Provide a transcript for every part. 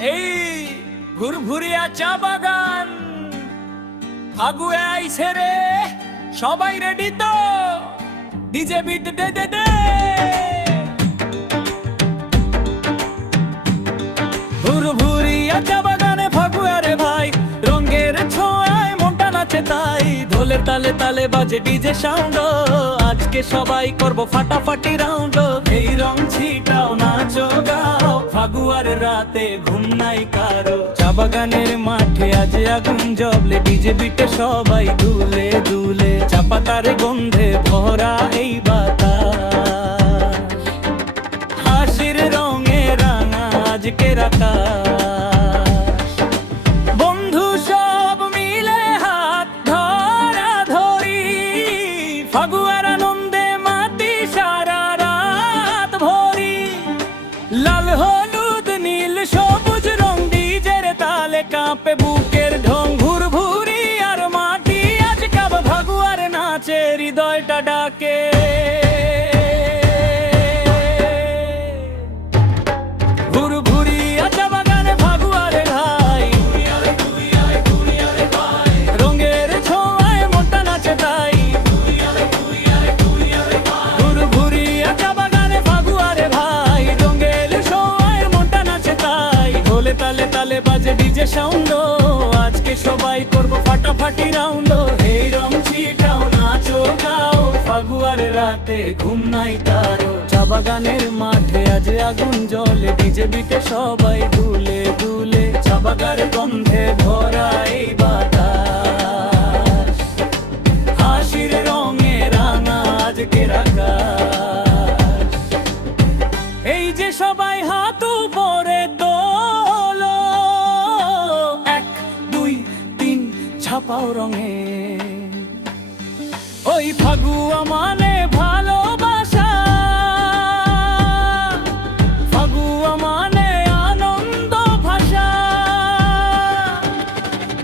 এই ঘুরঘুরিয়া চা বাগান ফাগুয়ে আইছে রে, সবাই রেডি তো? ডিজে বিট দে দে দে। ঘুরঘুরিয়া চা বাগানে ফাগুয়া রে ভাই, রঙের ছোঁয়ায় মনটা নাচে তাই। ঢোলের তালে তালে বাজে ডিজে সাউন্ড, আজকে সবাই করবো ফাটাফাটি রাউন্ড। এই রং ছিটাও নাচো গাও, ফাগুয়ার রাতে ঘুম নাই কারো। চা বাগানের মাঠে আজ আগুন জ্বলে, ডিজে বিটে সবাই দুলে দুলে। চা পাতার গন্ধে ভরা এই বাতাস, হাসির রঙে রাঙা আজকের আকাশ। বন্ধু সব মিলে হাত ধরা ধরি, ফাগুয়ার আনন্দে মাতি সারা রাত ভরি। লাল হলুদ নীল সবুজ রং ডিজের তালে কাঁপে বুকের ঢং। ঘুরঘুরি আর মাটি আজ কাব ফাগুয়ার নাচে হৃদয়টা ডাকে। ঘুরঘুরিয়া চা বাগানে ফাগুয়ারে ভাই, রঙের ছোঁয়ায় মনটা নাচে তাই। ঘুরঘুরিয়া চা বাগানে ফাগুয়ারে ভাই, রঙের ছোঁয়ায় মনটা নাচে তাই। ঢোলে তালে তালে বাজে ডিজে সাউন্ড, আজকে সবাই করবো ফাটাফাটি রাউন্ড। এই রং ছিটাও নাচো গাও, ফাগুয়ার রাতে ঘুম নাই কারো। চা বাগানের মাঠে আজ আগুন জ্বলে, ডিজে বিটে সবাই দুলে দুলে। চা বাগানের গন্ধে ভরা এই বাতাস, হাসির রঙে রাঙা আজকের আকাশ। এই যে সবাই হাত উপরে তোলো, 1 2 3 ছাপাও রঙে। ওই ফাগুয়া মানে ভালোবাসা, ফাগুয়া মানে আনন্দ ভাষা।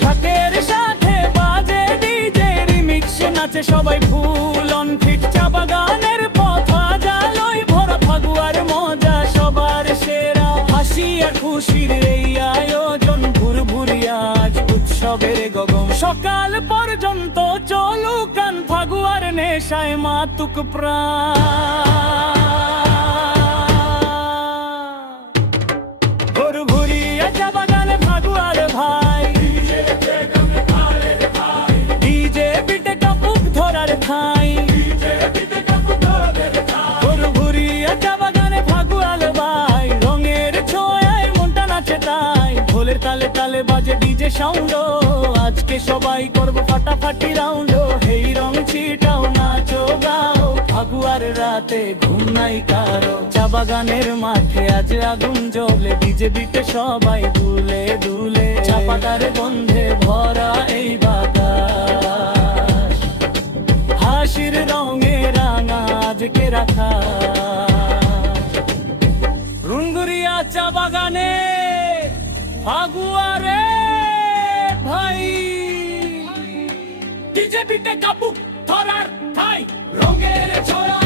ঢাকের সাথে বাজে ডিজে রিমিক্স, নাচে সবাই ফুল অন ফিট। চা বাগানের পথ জালোয় ভরা, ফাগুয়ার মজা সবার সেরা। হাসি আর খুশির এই আয়োজন, ঘুরঘুরিয়া আজ উৎসবের গগন। সকাল পর্যন্ত চলুক গান, ফাগুয়ার নেশায় মাতুক প্রাণ। ঘুরঘুরিয়া চা বাগানে ফাগুয়ার ভাই, ডিজে বিটে কাপুক ধরার ঠাই। ঘুরঘুরিয়া চা বাগানে ফাগুয়ার ভাই, রঙের ছোঁয়ায় মনটা নাচে তাই। ঢোলের তালে তালে বাজে ডিজে সাউন্ড, আজকে সবাই করবো ফাটাফাটি রাউন্ড। এই রং ছিটাও নাচো গাও, ফাগুয়ার রাতে ঘুম নাই কারো। চা বাগানের মাঠে আজ আগুন জ্বলে, ডিজে বিটে সবাই দুলে দুলে। চা পাতার গন্ধে ভরা এই বাতাস, হাসির রঙে রাঙা আজকে রাখা। রুঙ্গুরিয়া চা বাগানে ফাগুয়ারে ভাই, ডিজে বিটে কাপুক ধরার ঠাই। রঙের ছোঁয়া